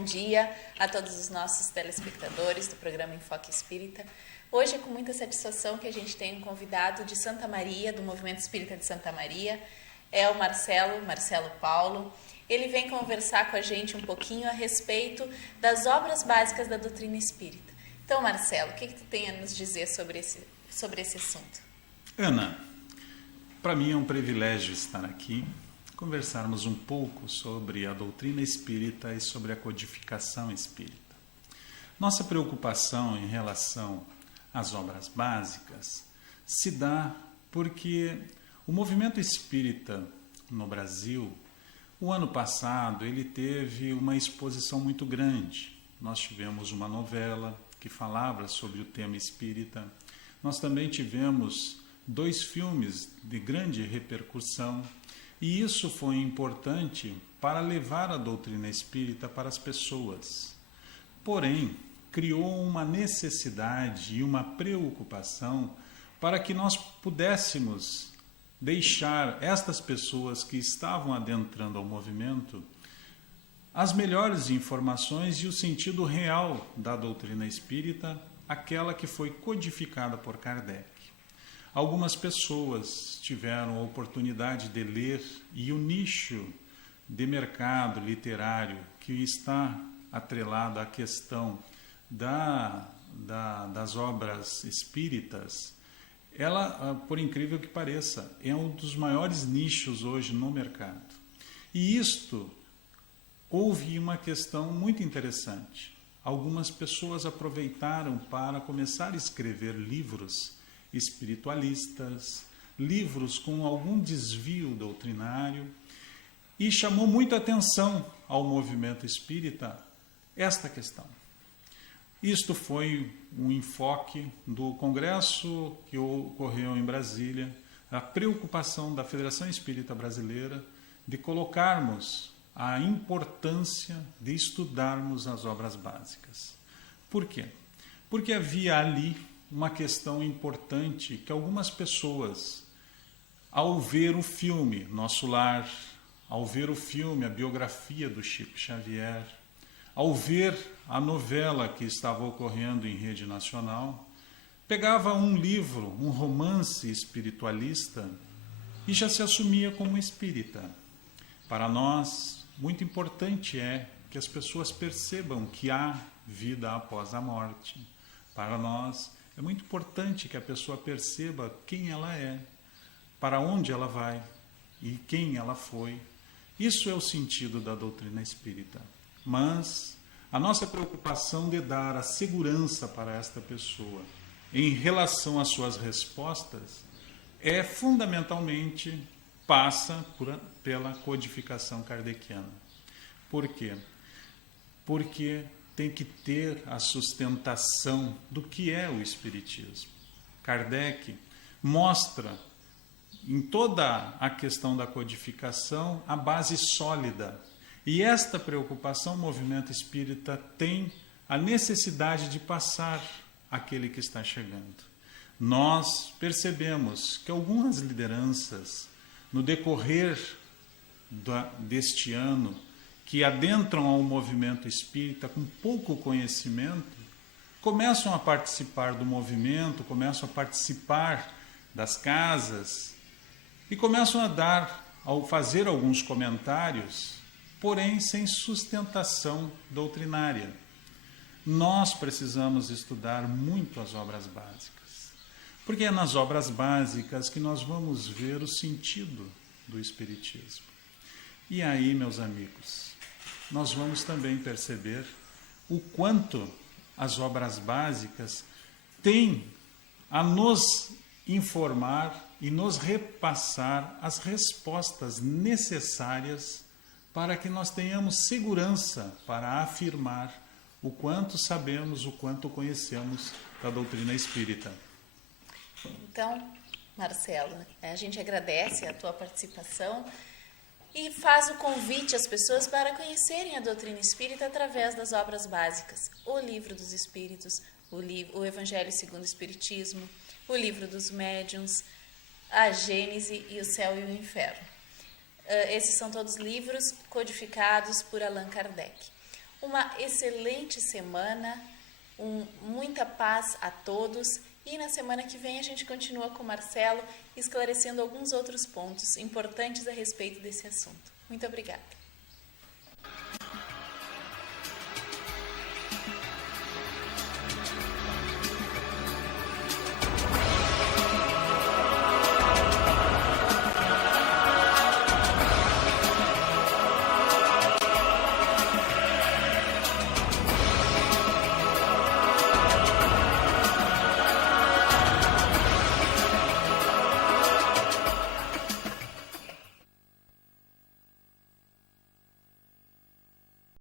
bom dia a todos os nossos telespectadores do programa Enfoque Espírita. Hoje é com muita satisfação que a gente tem um convidado de Santa Maria, do Movimento Espírita de Santa Maria, é o Marcelo Paulo. Ele vem conversar com a gente um pouquinho a respeito das obras básicas da doutrina espírita. Então, Marcelo, o que tu tem a nos dizer sobre esse assunto? Ana, para mim é um privilégio estar aqui, conversarmos um pouco sobre a doutrina espírita e sobre a codificação espírita. Nossa preocupação em relação às obras básicas se dá porque o movimento espírita no Brasil, o ano passado, ele teve uma exposição muito grande. Nós tivemos uma novela que falava sobre o tema espírita. Nós também tivemos 2 filmes de grande repercussão. E isso foi importante para levar a doutrina espírita para as pessoas. Porém, criou uma necessidade e uma preocupação para que nós pudéssemos deixar estas pessoas que estavam adentrando ao movimento as melhores informações e o sentido real da doutrina espírita, aquela que foi codificada por Kardec. Algumas pessoas tiveram a oportunidade de ler e o nicho de mercado literário que está atrelado à questão das obras espíritas, ela, por incrível que pareça, é um dos maiores nichos hoje no mercado. E houve uma questão muito interessante. Algumas pessoas aproveitaram para começar a escrever livros espiritualistas, livros com algum desvio doutrinário, e chamou muita atenção ao movimento espírita esta questão. Isto foi um enfoque do congresso que ocorreu em Brasília, a preocupação da Federação Espírita Brasileira de colocarmos a importância de estudarmos as obras básicas. Por quê? Porque havia ali uma questão importante que algumas pessoas, ao ver o filme Nosso Lar, ao ver o filme A Biografia do Chico Xavier, ao ver a novela que estava ocorrendo em rede nacional, pegava um livro, um romance espiritualista e já se assumia como espírita. Para nós, muito importante é que as pessoas percebam que há vida após a morte. Para nós, é muito importante que a pessoa perceba quem ela é, para onde ela vai e quem ela foi. Isso é o sentido da doutrina espírita. Mas a nossa preocupação de dar a segurança para esta pessoa em relação às suas respostas fundamentalmente passa pela codificação kardeciana. Por quê? Porque tem que ter a sustentação do que é o Espiritismo. Kardec mostra em toda a questão da codificação a base sólida. E esta preocupação o movimento espírita tem a necessidade de passar àquele que está chegando. Nós percebemos que algumas lideranças, no decorrer deste ano, que adentram ao movimento espírita com pouco conhecimento, começam a participar do movimento, começam a participar das casas e começam ao fazer alguns comentários, porém sem sustentação doutrinária. Nós precisamos estudar muito as obras básicas, porque é nas obras básicas que nós vamos ver o sentido do Espiritismo. E aí, meus amigos, nós vamos também perceber o quanto as obras básicas têm a nos informar e nos repassar as respostas necessárias para que nós tenhamos segurança para afirmar o quanto sabemos, o quanto conhecemos da doutrina espírita. Então, Marcelo, a gente agradece a tua participação e faz o convite às pessoas para conhecerem a doutrina espírita através das obras básicas. O Livro dos Espíritos, o Evangelho segundo o Espiritismo, o Livro dos Médiuns, a Gênese e o Céu e o Inferno. Esses são todos livros codificados por Allan Kardec. Uma excelente semana, muita paz a todos. E na semana que vem a gente continua com o Marcelo esclarecendo alguns outros pontos importantes a respeito desse assunto. Muito obrigada.